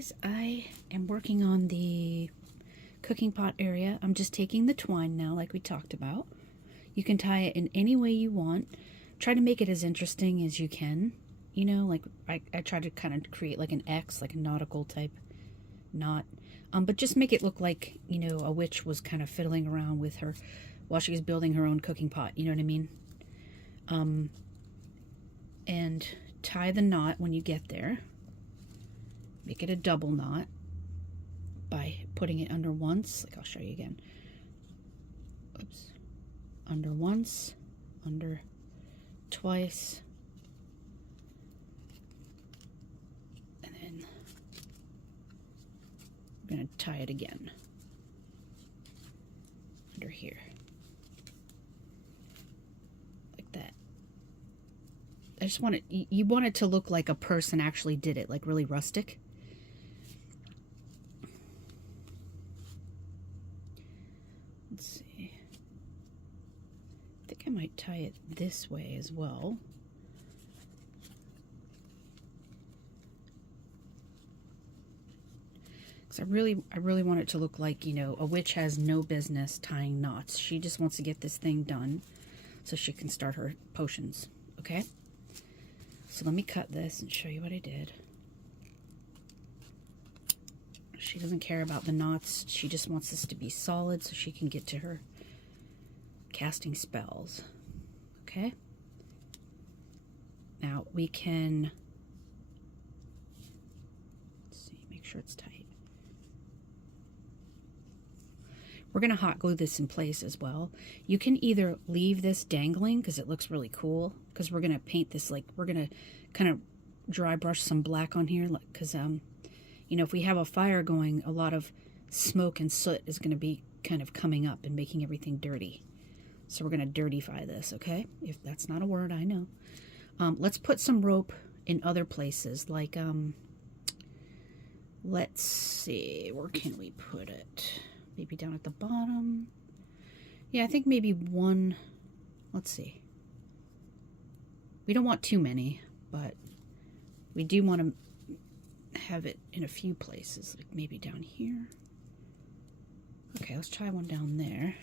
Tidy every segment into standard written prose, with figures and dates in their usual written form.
guys, I am working on the cooking pot area. I'm just taking the twine now, like we talked about. You can tie it in any way you want. Try to make it as interesting as you can. You know, like I try to kind of create like an X, like a nautical type knot. But just make it look like, you know, a witch was kind of fiddling around with her while she was building her own cooking pot. You know what I mean? And tie the knot when you get there. Make it a double knot by putting it under once. Like I'll show you again. Oops. Under once, under twice, and then I'm going to tie it again under here, like that. I just want it, you want it to look like a person actually did it, like really rustic. Let's see. I think I might tie it this way as well. Because I really want it to look like, you know, a witch has no business tying knots. She just wants to get this thing done so she can start her potions, okay? So let me cut this and show you what I did. She doesn't care about the knots. She just wants this to be solid so she can get to her casting spells. Okay? Now we can, let's see, make sure it's tight. We're going to hot glue this in place as well. You can either leave this dangling because it looks really cool, because we're going to paint this, like we're going to kind of dry brush some black on here, because you know, if we have a fire going, a lot of smoke and soot is going to be kind of coming up and making everything dirty. So we're going to dirtify this, okay? If that's not a word, I know. Let's put some rope in other places, like, let's see, where can we put it? Maybe down at the bottom. Yeah, I think maybe one, let's see. We don't want too many, but we do want to have it in a few places, like maybe down here. Okay, let's try one down there.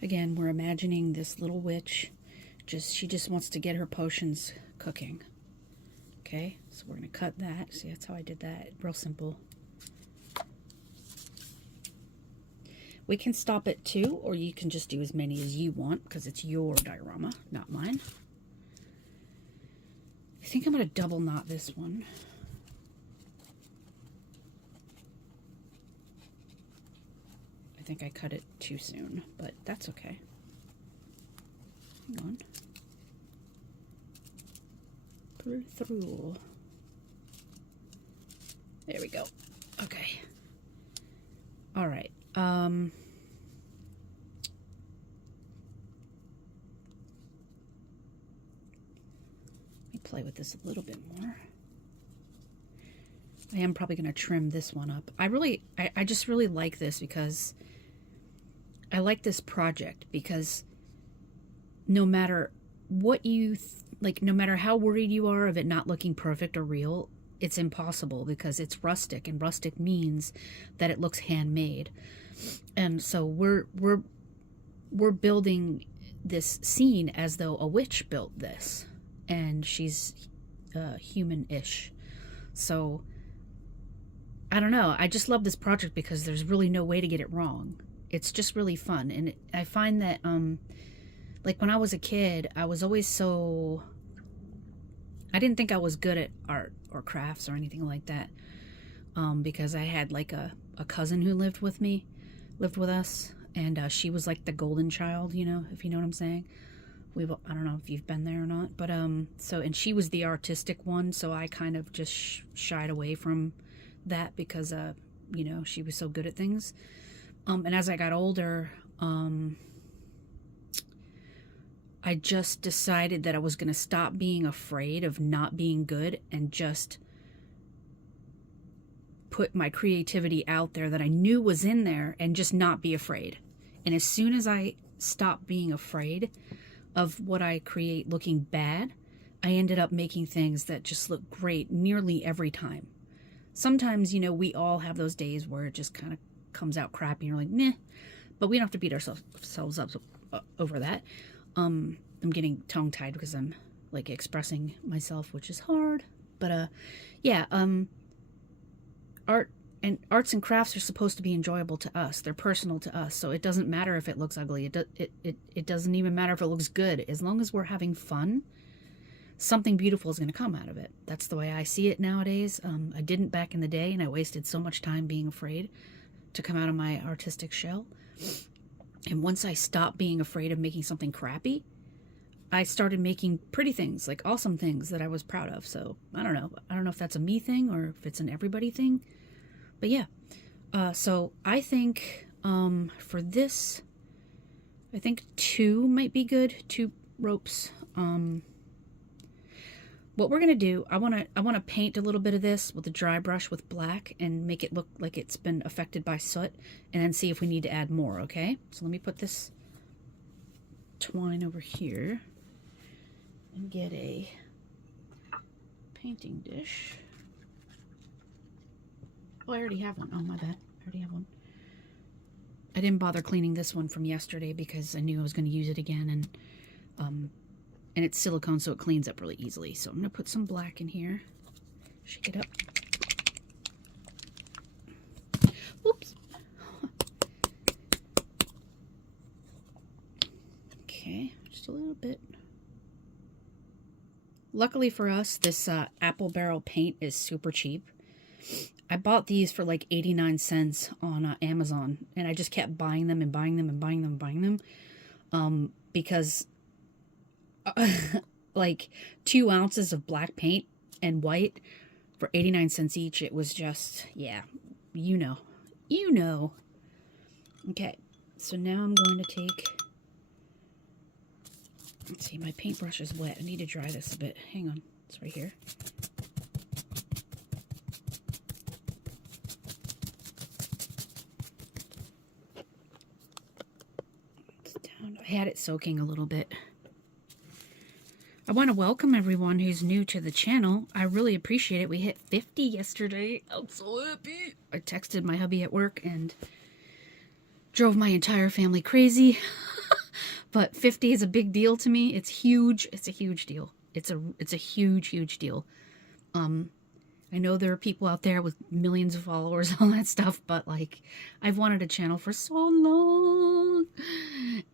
Again, we're imagining this little witch, she just wants to get her potions cooking. Okay, so we're going to cut that. See, that's how I did that. Real simple. We can stop it too, or you can just do as many as you want because it's your diorama, not mine. I think I'm going to double knot this one. I think I cut it too soon, but that's okay. Hang on. Through. There we go. Okay. All right. Let me play with this a little bit more. I am probably going to trim this one up. I just really like this because I like this project because no matter what you no matter how worried you are of it not looking perfect or real, it's impossible because it's rustic, and rustic means that it looks handmade. And so we're building this scene as though a witch built this, and she's human-ish. So I don't know. I just love this project because there's really no way to get it wrong. It's just really fun, and I find that like when I was a kid, I was always so, I didn't think I was good at art or crafts or anything like that, because I had like a cousin who lived with us, and she was like the golden child, you know, if you know what I'm saying. I don't know if you've been there or not, but so, and she was the artistic one, so I kind of just shied away from that because you know, she was so good at things. And as I got older, I just decided that I was going to stop being afraid of not being good and just put my creativity out there that I knew was in there and just not be afraid. And as soon as I stopped being afraid of what I create looking bad, I ended up making things that just look great nearly every time. Sometimes, you know, we all have those days where it just kind of comes out crappy and you're like, meh, but we don't have to beat ourselves up over that. I'm getting tongue-tied because I'm like expressing myself, which is hard. But yeah, arts and crafts are supposed to be enjoyable to us. They're personal to us, so it doesn't matter if it looks ugly. It doesn't even matter if it looks good. As long as we're having fun, something beautiful is going to come out of it. That's the way I see it nowadays. I didn't back in the day, and I wasted so much time being afraid to come out of my artistic shell. And once I stopped being afraid of making something crappy, I started making pretty things, like awesome things that I was proud of. So I don't know. I don't know if that's a me thing or if it's an everybody thing. But yeah. So I think for this, I think 2 might be good. 2 ropes. What we're gonna do, I wanna paint a little bit of this with a dry brush with black and make it look like it's been affected by soot, and then see if we need to add more. Okay, so let me put this twine over here and get a painting dish. Oh, I already have one. Oh, my bad. I already have one. I didn't bother cleaning this one from yesterday because I knew I was going to use it again, and it's silicone, so it cleans up really easily. So I'm going to put some black in here. Shake it up. Oops. Okay, just a little bit. Luckily for us, this apple barrel paint is super cheap. I bought these for like 89 cents on Amazon, and I just kept buying them and buying them and buying them and buying them because like 2 ounces of black paint and white for 89 cents each. It was just, yeah, you know. Okay, so now I'm going to take, let's see, my paintbrush is wet. I need to dry this a bit. Hang on, it's right here. It's down. I had it soaking a little bit. I want to welcome everyone who's new to the channel. I really appreciate it. We hit 50 yesterday. I'm so happy. I texted my hubby at work and drove my entire family crazy. But 50 is a big deal to me. It's huge. It's a huge deal. It's a huge deal. I know there are people out there with millions of followers, all that stuff, but like, I've wanted a channel for so long,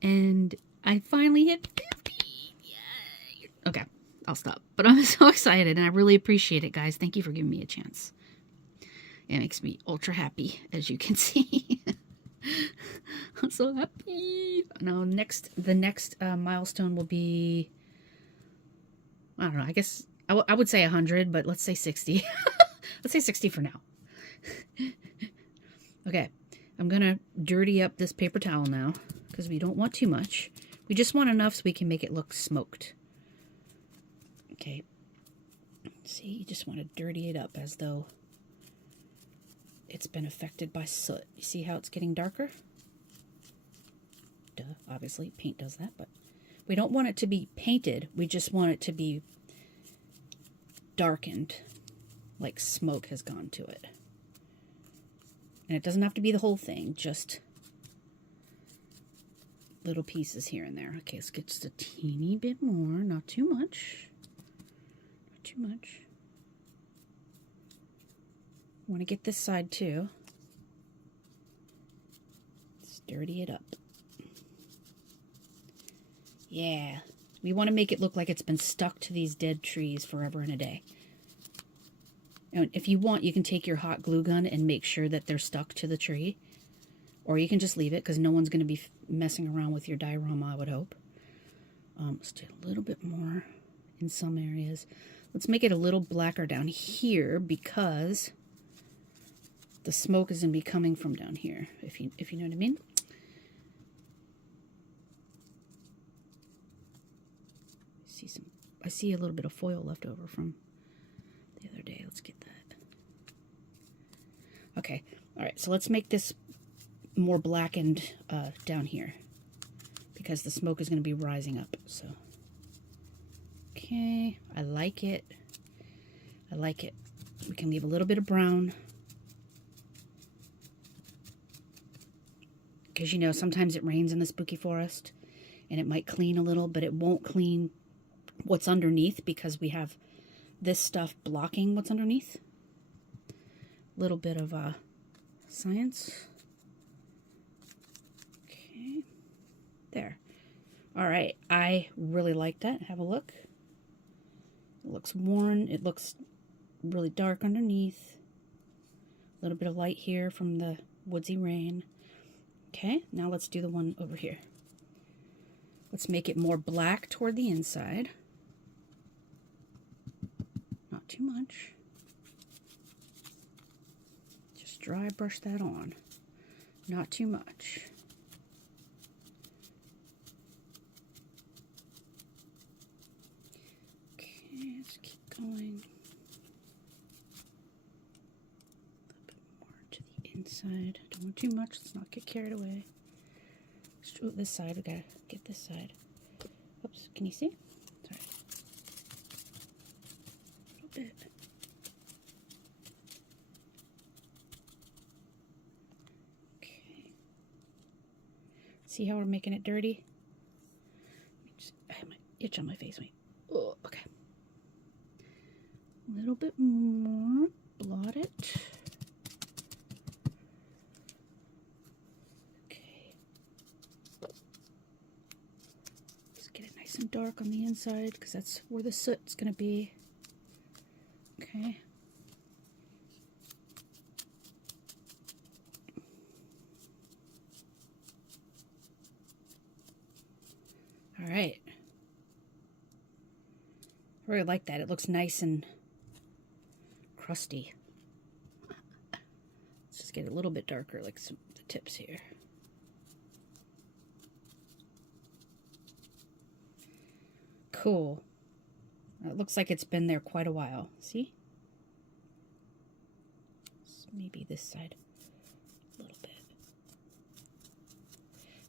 and I finally hit 50. Yay! Okay, I'll stop. But I'm so excited, and I really appreciate it, guys. Thank you for giving me a chance. It makes me ultra happy, as you can see. I'm so happy. Now, the next milestone will be, I don't know, I guess I would say 100, but let's say 60. Let's say 60 for now. Okay, I'm gonna dirty up this paper towel now because we don't want too much. We just want enough so we can make it look smoked. Okay, see, you just want to dirty it up as though it's been affected by soot. You see how it's getting darker? Duh, obviously, paint does that, but we don't want it to be painted. We just want it to be darkened, like smoke has gone to it. And it doesn't have to be the whole thing, just little pieces here and there. Okay, let's get just a teeny bit more, not too much. Not too much. I want to get this side too. Let's dirty it up. Yeah. We want to make it look like it's been stuck to these dead trees forever and a day. And if you want, you can take your hot glue gun and make sure that they're stuck to the tree. Or you can just leave it because no one's going to be messing around with your diorama, I would hope. Let's do a little bit more in some areas. Let's make it a little blacker down here because the smoke is going to be coming from down here, if you know what I mean. I see a little bit of foil left over from the other day. Let's get that. Okay, all right, so let's make this more blackened down here because the smoke is going to be rising up. So, okay. Okay, I like it. I like it. We can leave a little bit of brown. Because, you know, sometimes it rains in the spooky forest and it might clean a little, but it won't clean what's underneath because we have this stuff blocking what's underneath. A little bit of science. Okay, there. All right, I really like that. Have a look. It looks worn. It looks really dark underneath. A little bit of light here from the woodsy rain. Okay, now let's do the one over here. Let's make it more black toward the inside. Not too much. Just dry brush that on. Not too much. Okay, let's keep going. Inside. Don't want too much. Let's not get carried away. Oh, this side. We gotta get this side. Oops. Can you see? Sorry. A little bit. Okay. See how we're making it dirty? I have my itch on my face. Wait. Oh, okay. A little bit more. Blot it. And dark on the inside because that's where the soot's going to be. Okay. All right. I really like that. It looks nice and crusty. Let's just get it a little bit darker, like the tips here. Cool. It looks like it's been there quite a while. See? Maybe this side a little bit.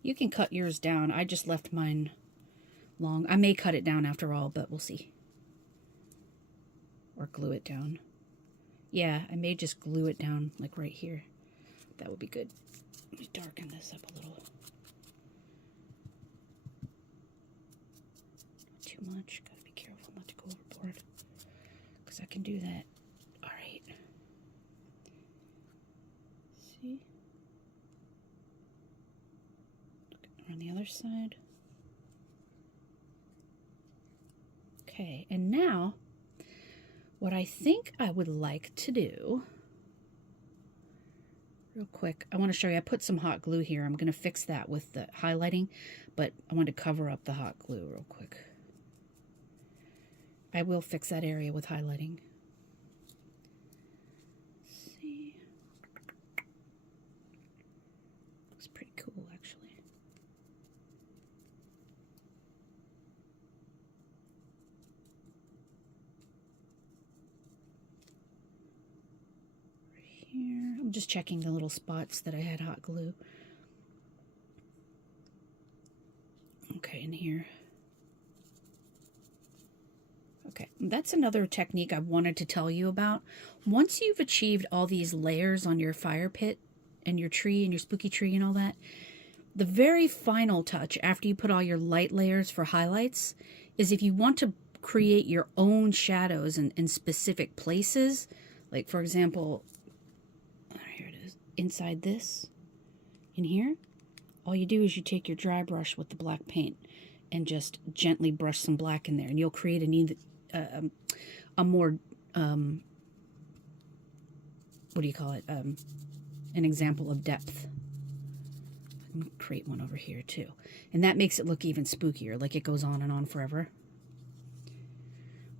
You can cut yours down. I just left mine long. I may cut it down after all, but we'll see. Or glue it down. Yeah, I may just glue it down like right here. That would be good. Let me darken this up a little. Too much. Gotta be careful not to go overboard. Because I can do that. Alright. See? On the other side. Okay, and now what I think I would like to do, real quick, I want to show you, I put some hot glue here. I'm going to fix that with the highlighting, but I want to cover up the hot glue real quick. I will fix that area with highlighting. Let's see. Looks pretty cool, actually. Right here. I'm just checking the little spots that I had hot glue. Okay, in here. Okay, that's another technique I wanted to tell you about. Once you've achieved all these layers on your fire pit and your tree and your spooky tree and all that, the very final touch after you put all your light layers for highlights is if you want to create your own shadows in specific places, like for example, here it is, inside this, in here, all you do is you take your dry brush with the black paint and just gently brush some black in there, and you'll create a more, what do you call it, an example of depth. I'm going to create one over here too. And that makes it look even spookier, like it goes on and on forever.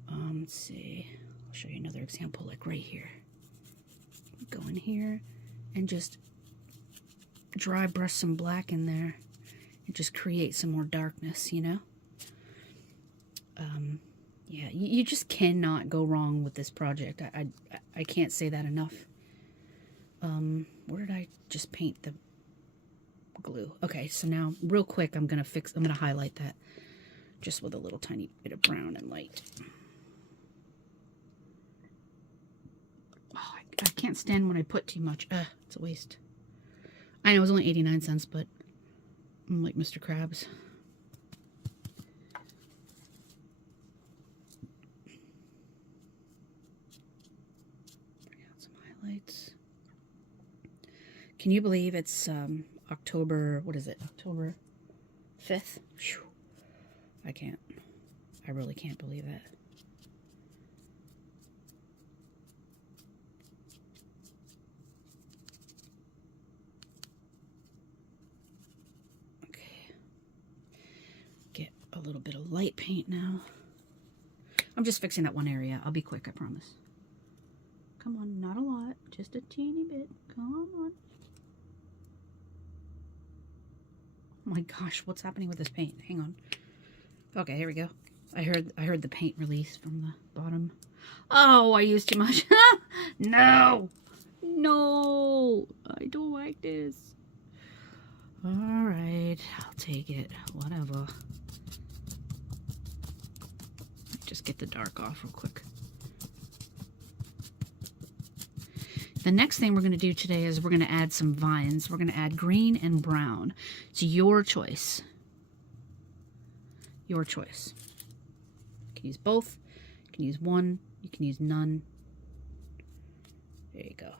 Let's see, I'll show you another example, like right here. Go in here and just dry brush some black in there and just create some more darkness, you know? Yeah, you just cannot go wrong with this project. I can't say that enough. Where did I just paint the glue? Okay, so now real quick I'm gonna highlight that. just with a little tiny bit of brown and light. Oh, I can't stand when I put too much. It's a waste. I know it was only 89 cents, but I'm like Mr. Krabs. Bring out some highlights. Can you believe it's October, what is it? October 5th? Whew. I can't. I really can't believe that. Okay. Get a little bit of light paint now. I'm just fixing that one area. I'll be quick, I promise. Come on, not a lot. Just a teeny bit. Come on. Oh my gosh, what's happening with this paint? Hang on. Okay, here we go. I heard the paint release from the bottom. Oh, I used too much. No! No! I don't like this. Alright, I'll take it. Whatever. Just get the dark off real quick. The next thing we're going to do today is we're going to add some vines. We're going to add green and brown. It's your choice. Your choice. You can use both. You can use one. You can use none. There you go.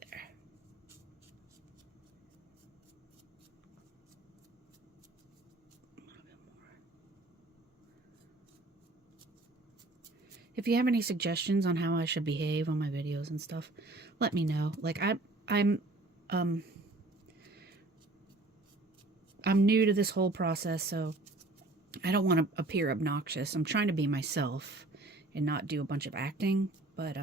There. A little bit more. If you have any suggestions on how I should behave on my videos and stuff, let me know. Like I'm new to this whole process, so I don't want to appear obnoxious. I'm trying to be myself and not do a bunch of acting, but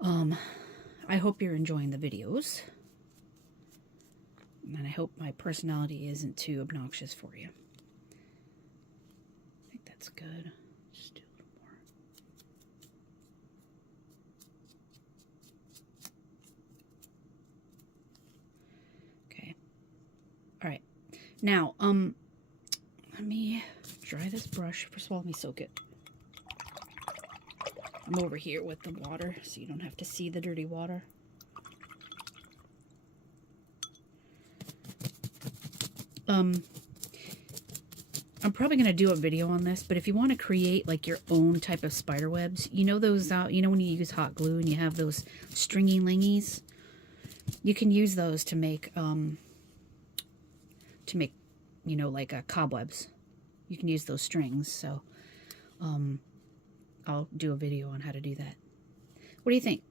I hope you're enjoying the videos. And I hope my personality isn't too obnoxious for you. I think that's good. Just do a little more. Okay. All right. Now, let me dry this brush. First of all, let me soak it. I'm over here with the water, so you don't have to see the dirty water. I'm probably going to do a video on this, but if you want to create like your own type of spider webs, you know those, you know when you use hot glue and you have those stringy lingies? You can use those to make, you know, like cobwebs. You can use those strings, so I'll do a video on how to do that. What do you think?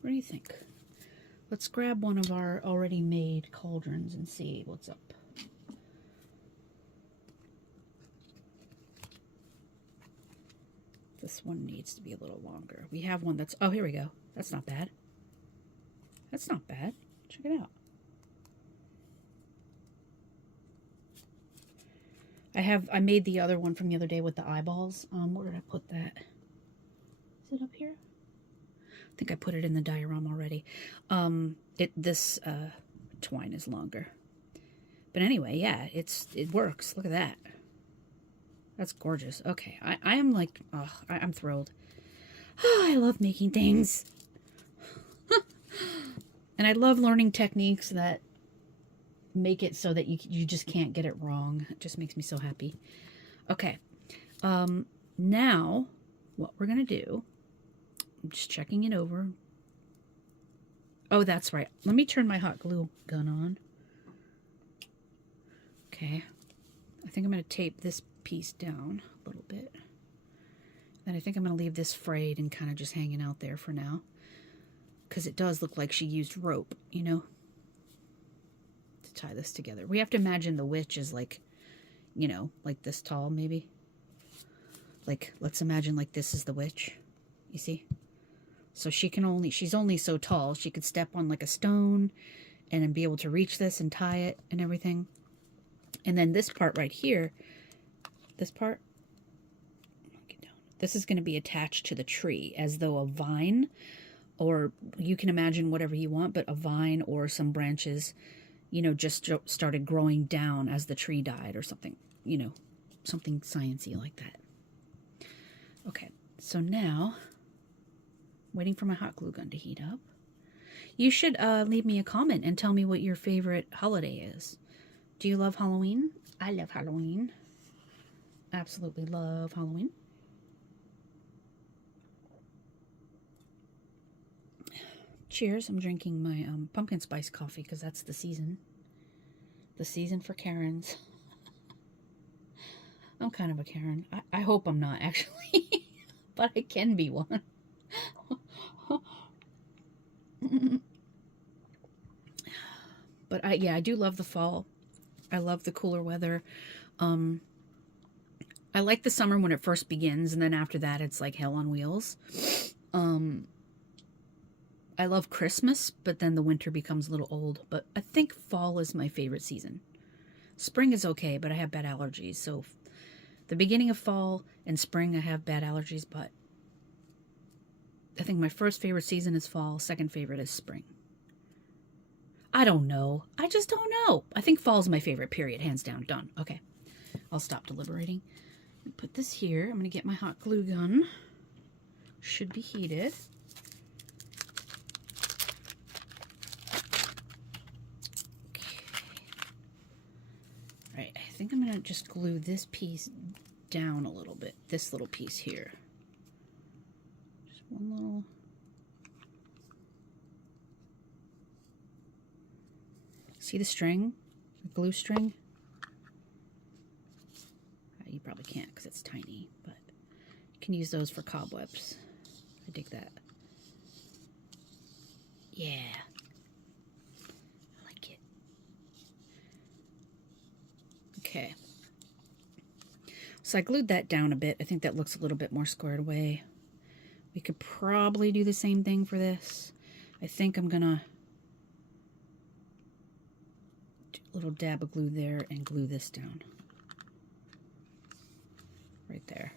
What do you think? Let's grab one of our already made cauldrons and see what's up. This one needs to be a little longer. We have one that's, oh, here we go. That's not bad. That's not bad. Check it out. I made the other one from the other day with the eyeballs. Where did I put that? Is it up here? I think I put it in the diorama already. This twine is longer. But anyway, yeah, it works. Look at that. That's gorgeous. Okay, I am like, oh, I'm thrilled. Oh, I love making things. And I love learning techniques that make it so that you just can't get it wrong. It just makes me so happy. Okay, now what we're gonna do, I'm just checking it over. Oh, that's right. Let me turn my hot glue gun on. Okay, I think I'm gonna tape this piece down a little bit. And I think I'm gonna leave this frayed and kind of just hanging out there for now, because it does look like she used rope, you know, to tie this together. We have to imagine the witch is like, you know, like this tall maybe. Like, let's imagine like this is the witch, you see? So she's only so tall. She could step on like a stone and then be able to reach this and tie it and everything. And then this part right here, this part, this is going to be attached to the tree as though a vine, or you can imagine whatever you want, but a vine or some branches, you know, just started growing down as the tree died or something, you know, something sciencey like that. Okay, so now, waiting for my hot glue gun to heat up. You should leave me a comment and tell me what your favorite holiday is. Do you love Halloween? I love Halloween. Absolutely love Halloween. Cheers. I'm drinking my pumpkin spice coffee because that's the season. The season for Karens. I'm kind of a Karen. I hope I'm not, actually. But I can be one. But yeah, I do love the fall. I love the cooler weather. I like the summer when it first begins, and then after that, it's like hell on wheels. I love Christmas, but then the winter becomes a little old. But I think fall is my favorite season. Spring is okay, but I have bad allergies. So the beginning of fall and spring, I have bad allergies, but I think my first favorite season is fall. Second favorite is spring. I don't know. I just don't know. I think fall is my favorite, period. Hands down. Done. Okay. I'll stop deliberating. Put this here. I'm going to get my hot glue gun. Should be heated. Right, I think I'm going to just glue this piece down a little bit. This little piece here. Just one little... See the string? The glue string? You probably can't because it's tiny, but you can use those for cobwebs. I dig that. Yeah. I like it. Okay. So I glued that down a bit. I think that looks a little bit more squared away. We could probably do the same thing for this. I think I'm gonna do a little dab of glue there and glue this down. Right there.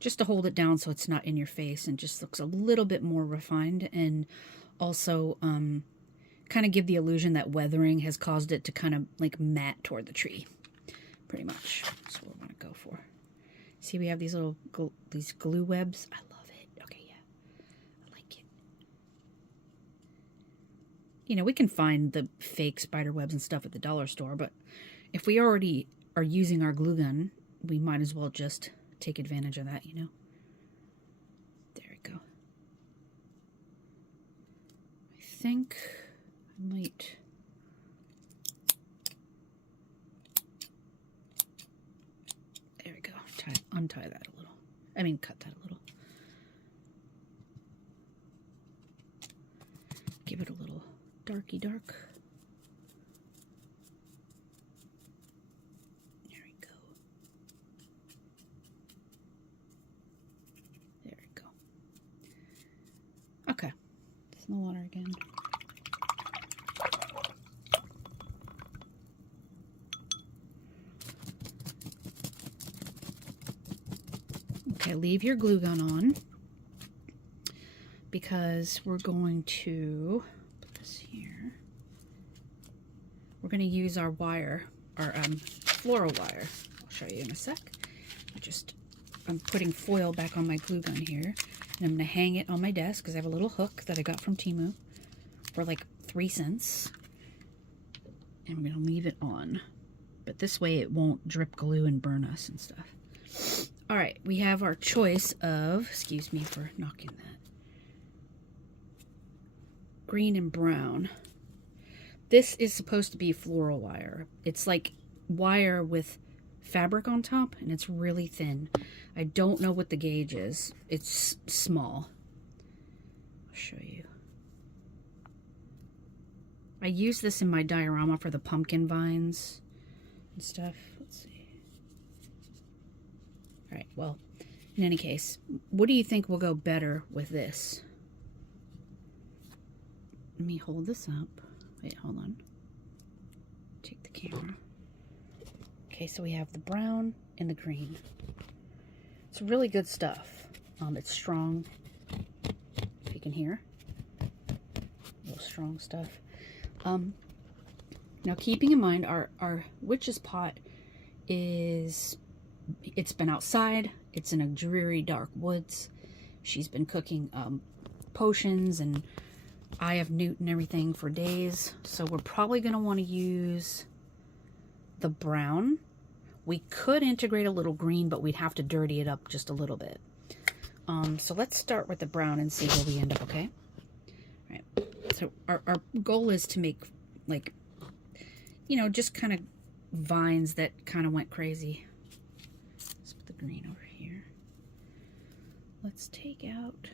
Just to hold it down so it's not in your face and just looks a little bit more refined, and also kind of give the illusion that weathering has caused it to kind of like matte toward the tree. Pretty much. That's what we want to go for. See, we have these little glue webs. I love it. Okay, yeah. I like it. You know, we can find the fake spider webs and stuff at the dollar store, but if we already are using our glue gun, we might as well just take advantage of that, you know? There we go. I think I might... There we go. Untie that a little. I mean, cut that a little. Give it a little darky dark. Okay, it's in the water again. Okay, leave your glue gun on because we're going to put this here. We're going to use our wire, our floral wire. I'll show you in a sec. I'm putting foil back on my glue gun here. And I'm going to hang it on my desk because I have a little hook that I got from Temu for like 3 cents. And I'm going to leave it on. But this way it won't drip glue and burn us and stuff. Alright, we have our choice of, excuse me for knocking that, green and brown. This is supposed to be floral wire. It's like wire with fabric on top, and it's really thin. I don't know what the gauge is. It's small. I'll show you. I use this in my diorama for the pumpkin vines and stuff. Let's see. Alright, well, in any case, what do you think will go better with this? Let me hold this up. Wait, hold on. Take the camera. Okay, so we have the brown and the green. It's really good stuff. It's strong, if you can hear. Real strong stuff. Now, keeping in mind our witch's pot it's been outside. It's in a dreary, dark woods. She's been cooking potions and Eye of Newt and everything for days. So we're probably going to want to use the brown. We could integrate a little green, but we'd have to dirty it up just a little bit. So let's start with the brown and see where we end up, okay? All right. So our goal is to make, like, you know, just kind of vines that kind of went crazy. Let's put the green over here. Let's take out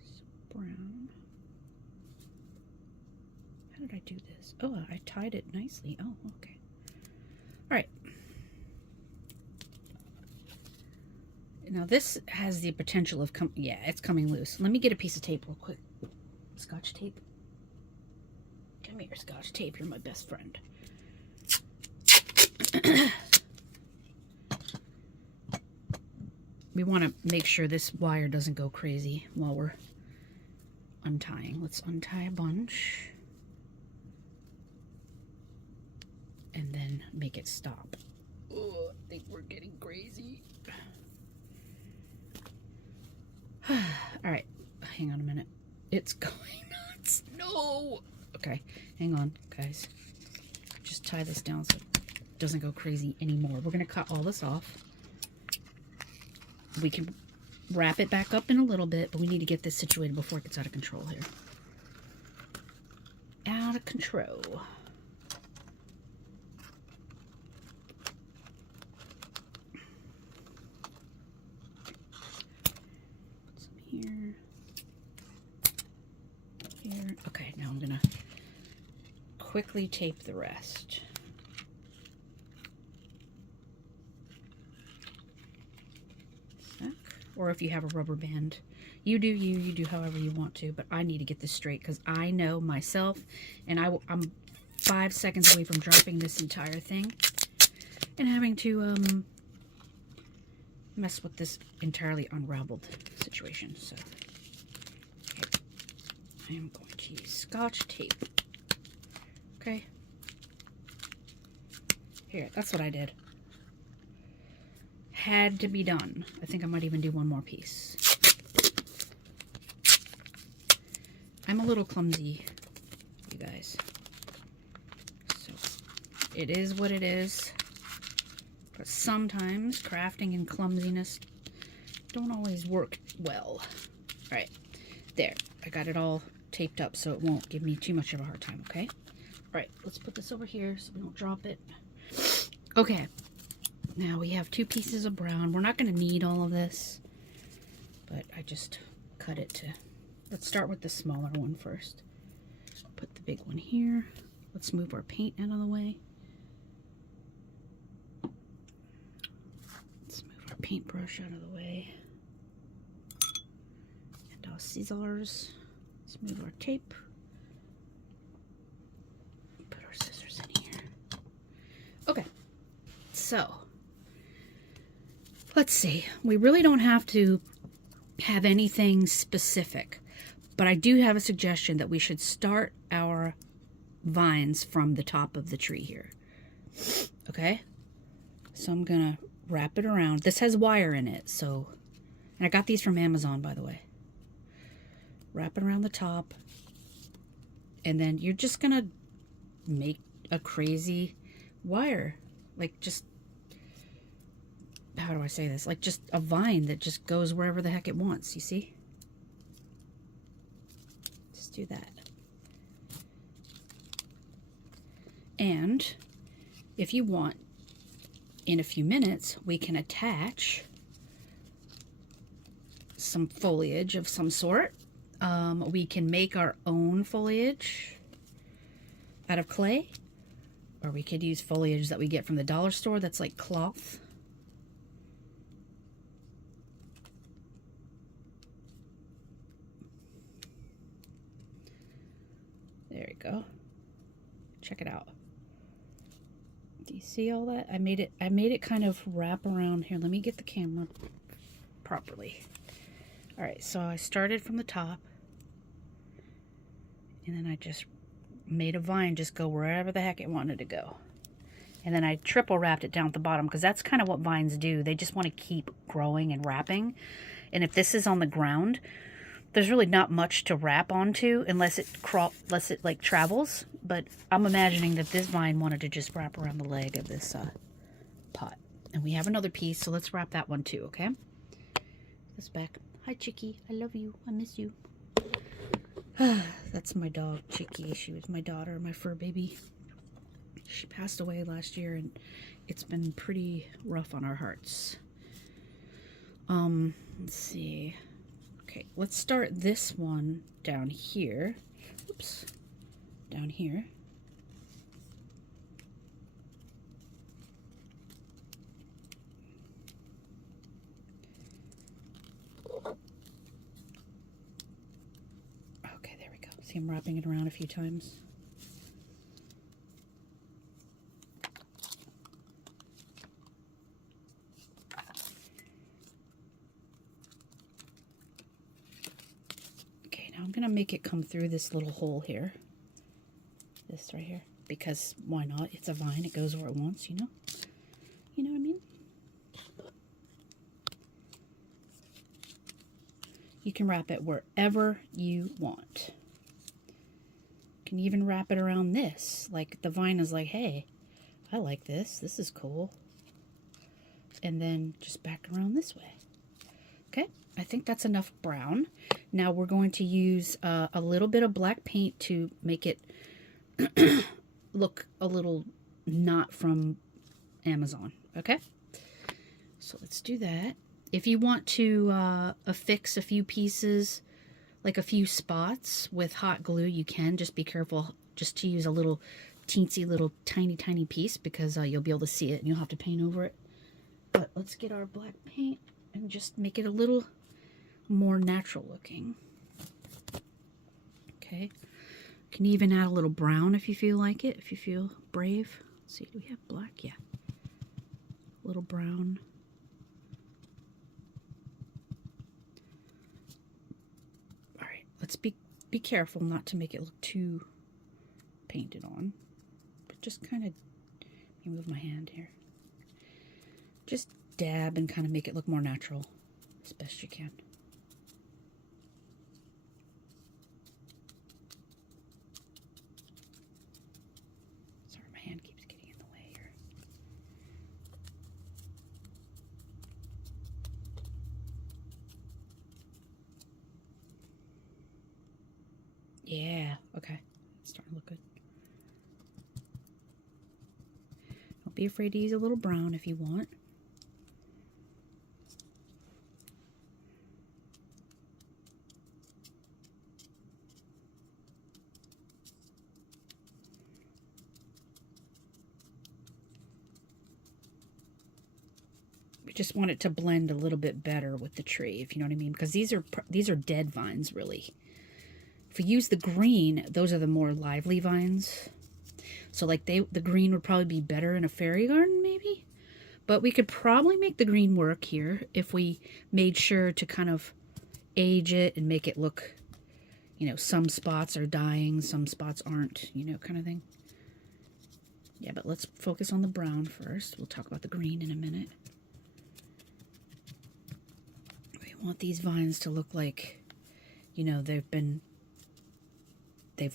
some brown. How did I do this? Oh, I tied it nicely. Oh, okay. All right. Now this has the potential of yeah, it's coming loose. Let me get a piece of tape real quick. Scotch tape. Come here, Scotch tape. You're my best friend. We want to make sure this wire doesn't go crazy while we're untying. Let's untie a bunch. And then make it stop. Oh, I think we're getting crazy. All right, hang on a minute. It's going nuts. No. Okay, hang on, guys. Just tie this down so it doesn't go crazy anymore. We're gonna cut all this off. We can wrap it back up in a little bit, but we need to get this situated before it gets out of control here. Out of control. Here. Okay, now I'm gonna quickly tape the rest. Or if you have a rubber band, you do however you want to, but I need to get this straight because I know myself, and I'm 5 seconds away from dropping this entire thing and having to mess with this entirely unraveled situation. So okay. I am going to use Scotch tape. Okay. Here, that's what I did. Had to be done. I think I might even do one more piece. I'm a little clumsy, you guys. So it is what it is. But sometimes crafting and clumsiness don't always work well. All right, there. I got it all taped up so it won't give me too much of a hard time, okay? All right, let's put this over here so we don't drop it. Okay, now we have 2 pieces of brown. We're not going to need all of this, but I just cut it to... Let's start with the smaller one first. Put the big one here. Let's move our paint out of the way. Let's move our paintbrush out of the way. And our scissors. Let's move our tape. Put our scissors in here. Okay, so let's see. We really don't have to have anything specific, but I do have a suggestion that we should start our vines from the top of the tree here. Okay, so I'm gonna wrap it around. This has wire in it, so, and I got these from Amazon, by the way. Wrap it around the top, and then you're just gonna make a crazy wire, like, just, how do I say this? Like just a vine that just goes wherever the heck it wants, you see? Just do that. And if you want, in a few minutes, we can attach some foliage of some sort. We can make our own foliage out of clay, or we could use foliage that we get from the dollar store that's like cloth. There you go. Check it out. Do you see all that? I made it kind of wrap around here. Let me get the camera properly. All right, so I started from the top And then I just made a vine just go wherever the heck it wanted to go. And then I triple wrapped it down at the bottom because that's kind of what vines do. They just want to keep growing and wrapping. And if this is on the ground, there's really not much to wrap onto unless it like travels. But I'm imagining that this vine wanted to just wrap around the leg of this pot. And we have another piece, so let's wrap that one too, okay? This back. Hi, Chicky. I love you. I miss you. That's my dog, Chicky. She was my daughter, my fur baby. She passed away last year, and it's been pretty rough on our hearts. Let's see. Okay, let's start this one down here. Oops. Down here. Okay, there we go. See, I'm wrapping it around a few times. I'm going to make it come through this little hole here. This right here. Because why not? It's a vine. It goes where it wants, you know? You know what I mean? You can wrap it wherever you want. You can even wrap it around this. Like the vine is like, hey, I like this. This is cool. And then just back around this way. Okay, I think that's enough brown. Now we're going to use a little bit of black paint to make it look a little not from Amazon, okay? So let's do that. If you want to affix a few pieces, like a few spots with hot glue, you can. Just be careful just to use a little teensy little tiny piece because you'll be able to see it and you'll have to paint over it. But let's get our black paint and just make it a little more natural looking. Okay. Can even add a little brown if you feel like it, if you feel brave. Let's see, do we have black? Yeah. A little brown. All right, let's be careful not to make it look too painted on. But just kind of, let me move my hand here. Just dab and kind of make it look more natural as best you can. Sorry, my hand keeps getting in the way here. Yeah, okay. It's starting to look good. Don't be afraid to use a little brown if you want. We just want it to blend a little bit better with the tree, if you know what I mean, because these are dead vines, really. If we use the green, those are the more lively vines. So like the green would probably be better in a fairy garden, maybe. But we could probably make the green work here if we made sure to kind of age it and make it look, you know, some spots are dying, some spots aren't, you know, kind of thing. Yeah, but let's focus on the brown first. We'll talk about the green in a minute. We want these vines to look like, you know, they've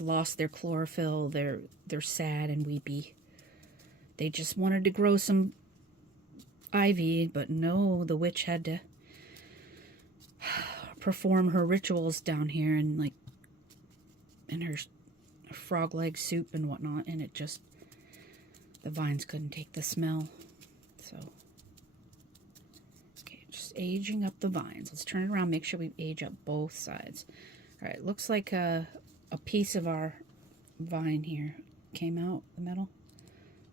lost their chlorophyll, they're sad and weepy. They just wanted to grow some ivy, but no, the witch had to perform her rituals down here and like in her frog leg soup and whatnot, and it just, the vines couldn't take the smell. So okay, just aging up the vines. Let's turn it around, make sure we age up both sides. All right, looks like a piece of our vine here came out, the metal,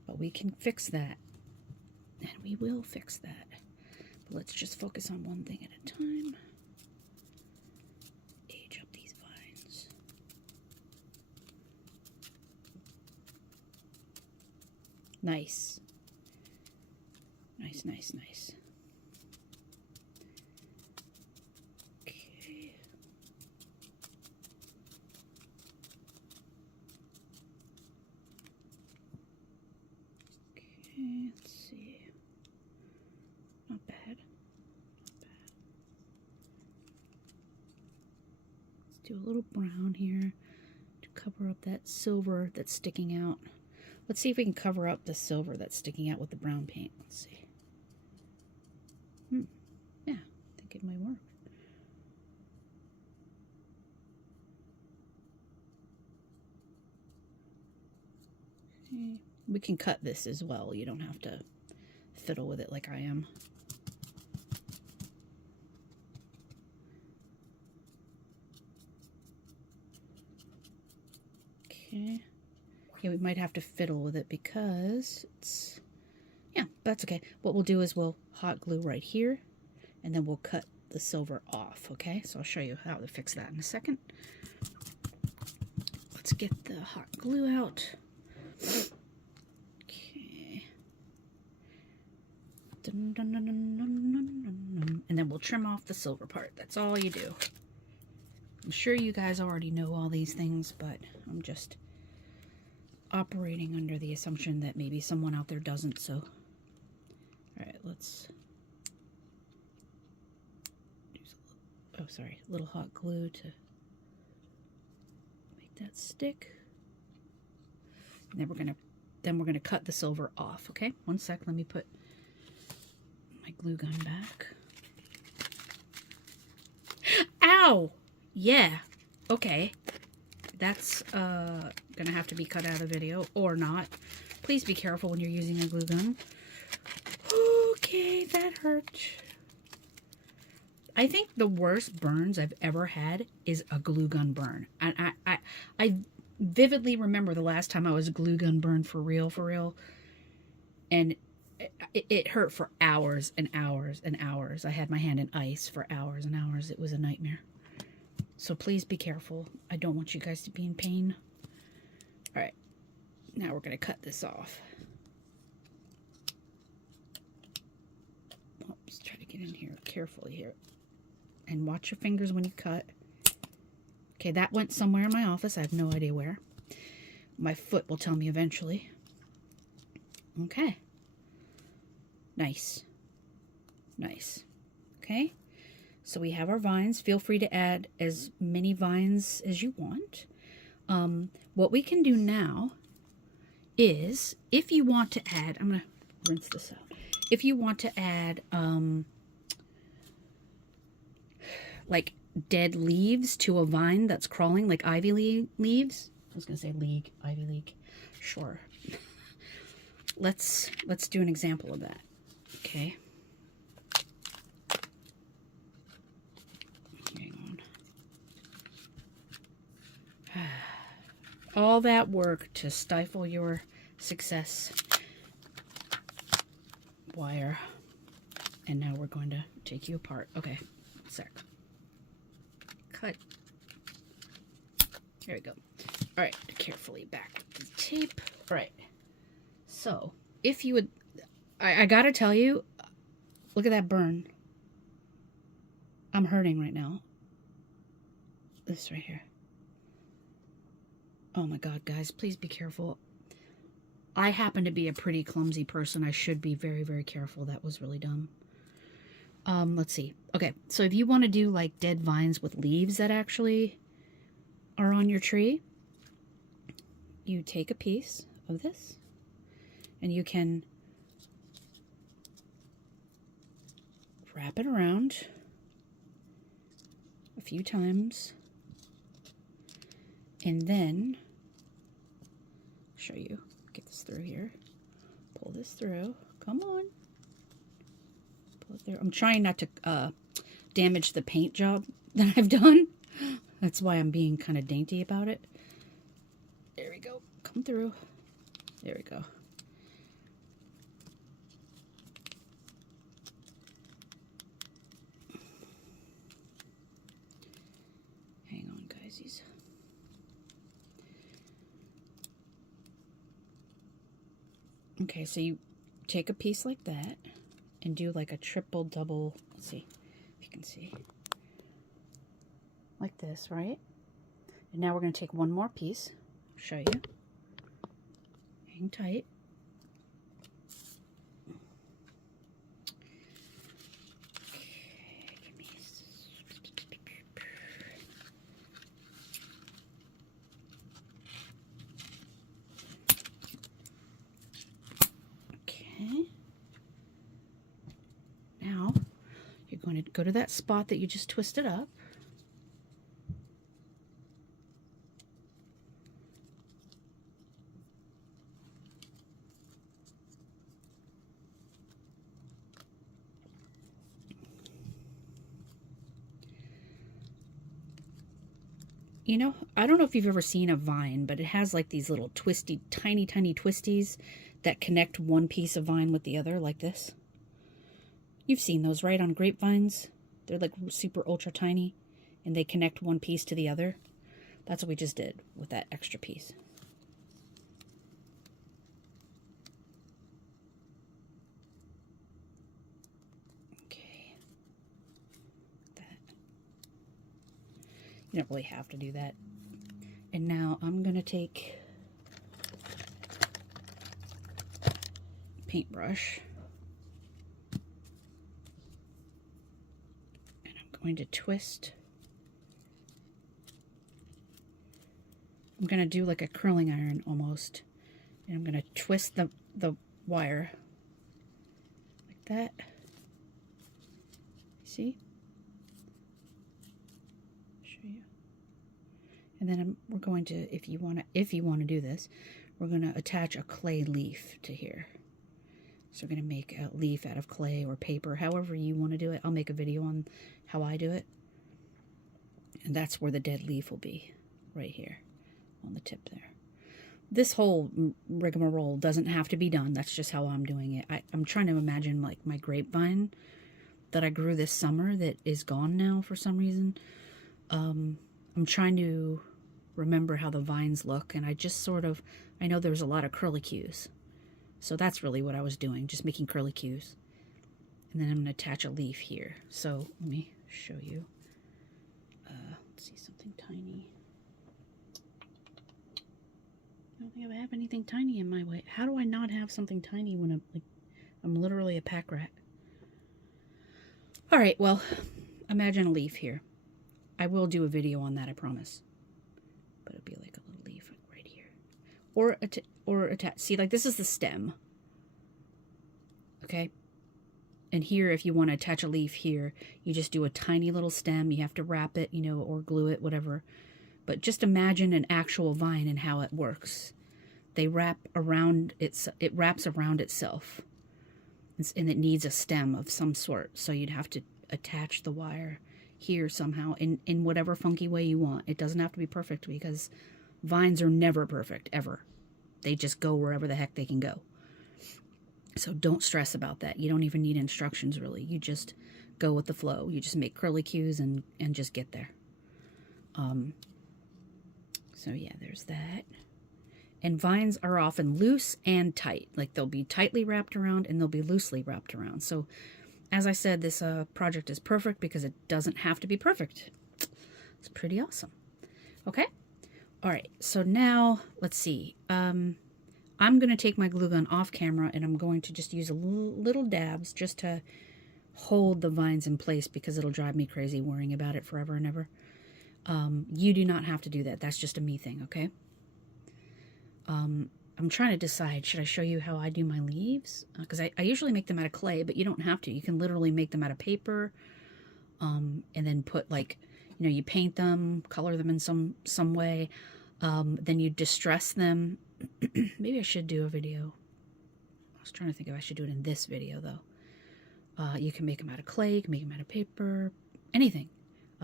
but we can fix that, and we will fix that. But let's just focus on one thing at a time. Age up these vines. Nice. Nice, nice, nice. Okay. let's see. Not bad. Not bad. Let's do a little brown here to cover up that silver that's sticking out. Let's see if we can cover up the silver that's sticking out with the brown paint. Let's see. Yeah, I think it might work. Okay. We can cut this as well. You don't have to fiddle with it like I am. Okay. Yeah, we might have to fiddle with it because it's... Yeah, that's okay. What we'll do is we'll hot glue right here, and then we'll cut the silver off, okay? So I'll show you how to fix that in a second. Let's get the hot glue out. Okay. Dun, dun, dun, dun, dun, dun, dun. And then we'll trim off the silver part. That's all you do. I'm sure you guys already know all these things, but I'm just operating under the assumption that maybe someone out there doesn't, so... Alright, let's... Oh, sorry, a little hot glue to make that stick. And then we're gonna cut the silver off, okay? One sec, let me put my glue gun back. Ow! Yeah, okay. That's gonna have to be cut out of video, or not. Please be careful when you're using a glue gun. Okay, that hurt. I think the worst burns I've ever had is a glue gun burn. And I vividly remember the last time I was glue gun burned for real. And it hurt for hours and hours and hours. I had my hand in ice for hours and hours. It was a nightmare. So please be careful. I don't want you guys to be in pain. All right, now we're going to cut this off. Oops, try to get in here carefully here. And watch your fingers when you cut. Okay, that went somewhere in my office. I have no idea where. My foot will tell me eventually. Okay. Nice. Nice. Okay. So we have our vines. Feel free to add as many vines as you want. What we can do now is, if you want to add, I'm going to rinse this out. If you want to add, like dead leaves to a vine that's crawling, like ivy leaves. I was going to say ivy league. Sure. Let's do an example of that. Okay. All that work to stifle your success. Wire. And now we're going to take you apart. Okay, sec. Cut. There we go. All right, carefully back with the tape. All right. So, if you would, I gotta tell you, look at that burn. I'm hurting right now. This right here. Oh my God, guys, please be careful. I happen to be a pretty clumsy person. I should be very, very careful. That was really dumb. Let's see. Okay, so if you want to do like dead vines with leaves that actually are on your tree, you take a piece of this and you can wrap it around a few times. And then, show you, get this through here, pull this through, come on, pull it through. I'm trying not to damage the paint job that I've done. That's why I'm being kind of dainty about it. There we go, come through, there we go. Hang on, guys. Okay, so you take a piece like that and do like a triple double, let's see if you can see, like this, right? And now we're going to take one more piece, show you, hang tight, go to that spot that you just twisted up. You know, I don't know if you've ever seen a vine, but it has like these little twisty, tiny, tiny twisties that connect one piece of vine with the other like this. You've seen those, right, on grapevines? They're like super ultra tiny, and they connect one piece to the other. That's what we just did with that extra piece. Okay. That. You don't really have to do that. And now I'm going to take a paintbrush. And I'm going to twist. I'm going to do like a curling iron almost. And I'm going to twist the wire like that. See? Show you. And then we're going to, if you want to do this, we're going to attach a clay leaf to here. So we're going to make a leaf out of clay or paper, however you want to do it. I'll make a video on how I do it. And that's where the dead leaf will be, right here on the tip there. This whole rigmarole doesn't have to be done. That's just how I'm doing it. I'm trying to imagine like my grapevine that I grew this summer that is gone now for some reason. I'm trying to remember how the vines look, and I just sort of, I know there's a lot of curlicues. So that's really what I was doing, just making curlicues. And then I'm going to attach a leaf here. So let me show you. Let's see, something tiny. I don't think I have anything tiny in my way. How do I not have something tiny when I'm literally a pack rat? All right, well, imagine a leaf here. I will do a video on that, I promise. But it'll be like a little leaf right here. Or attach. See, like this is the stem. Okay? And here, if you want to attach a leaf here, you just do a tiny little stem. You have to wrap it, you know, or glue it, whatever. But just imagine an actual vine and how it works. They wrap around it wraps around itself. And it needs a stem of some sort. So you'd have to attach the wire here somehow in whatever funky way you want. It doesn't have to be perfect because vines are never perfect, ever. They just go wherever the heck they can go. So don't stress about that. You don't even need instructions, really. You just go with the flow. You just make curlicues and just get there. So yeah, there's that. And vines are often loose and tight. Like they'll be tightly wrapped around and they'll be loosely wrapped around. So as I said, this project is perfect because it doesn't have to be perfect. It's pretty awesome. Okay? All right, so now, let's see. I'm going to take my glue gun off camera and I'm going to just use a little dabs just to hold the vines in place because it'll drive me crazy worrying about it forever and ever. You do not have to do that. That's just a me thing, okay? I'm trying to decide, should I show you how I do my leaves? Because I usually make them out of clay, but you don't have to. You can literally make them out of paper and then put like, you know, you paint them, color them in some way. Then you distress them. Maybe I should do a video. I was trying to think if I should do it in this video, though. You can make them out of clay, you can make them out of paper, anything.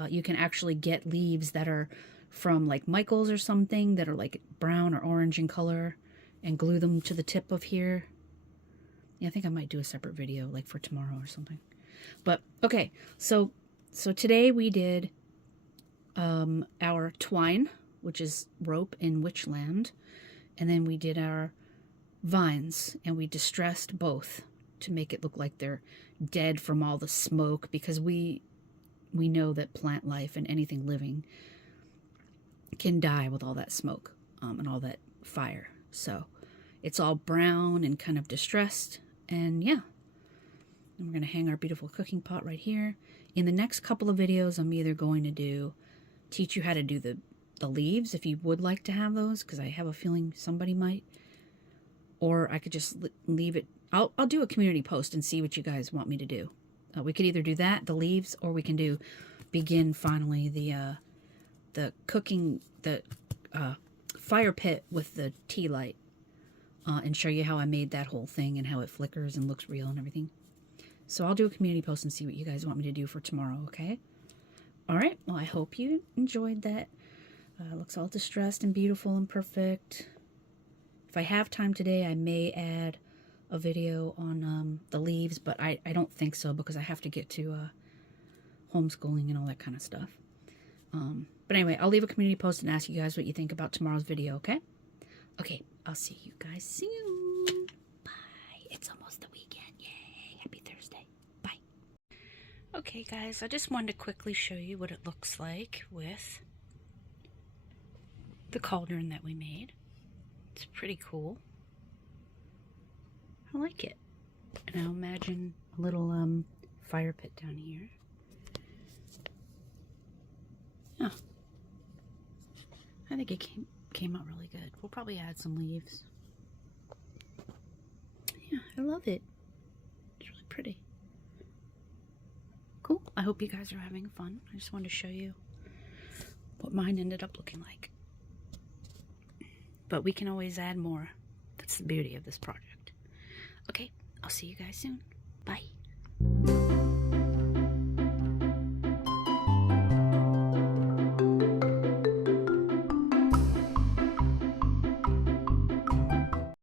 You can actually get leaves that are from like Michael's or something that are like brown or orange in color and glue them to the tip of here. Yeah, I think I might do a separate video like for tomorrow or something. But okay, so today we did our twine, which is rope in Witchland, and then we did our vines and we distressed both to make it look like they're dead from all the smoke, because we know that plant life and anything living can die with all that smoke and all that fire. So it's all brown and kind of distressed. And yeah, and we're going to hang our beautiful cooking pot right here. In the next couple of videos, I'm either going to teach you how to do the leaves, if you would like to have those, because I have a feeling somebody might. Or I could just leave it. I'll do a community post and see what you guys want me to do. We could either do that, the leaves, or we can begin finally the cooking, the fire pit with the tea light, and show you how I made that whole thing and how it flickers and looks real and everything. So I'll do a community post and see what you guys want me to do for tomorrow, okay? All right, well, I hope you enjoyed that. Looks all distressed and beautiful and perfect. If I have time today, I may add a video on the leaves, but I don't think so because I have to get to homeschooling and all that kind of stuff. But anyway, I'll leave a community post and ask you guys what you think about tomorrow's video, okay? Okay, I'll see you guys soon. Bye. It's almost the weekend. Yay. Happy Thursday. Bye. Okay, guys, I just wanted to quickly show you what it looks like with the cauldron that we made. It's pretty cool. I like it. And I'll imagine a little fire pit down here. Oh, I think it came out really good. We'll probably add some leaves. Yeah, I love it. It's really pretty. Cool. I hope you guys are having fun. I just wanted to show you what mine ended up looking like. But we can always add more. That's the beauty of this project. Okay, I'll see you guys soon. Bye.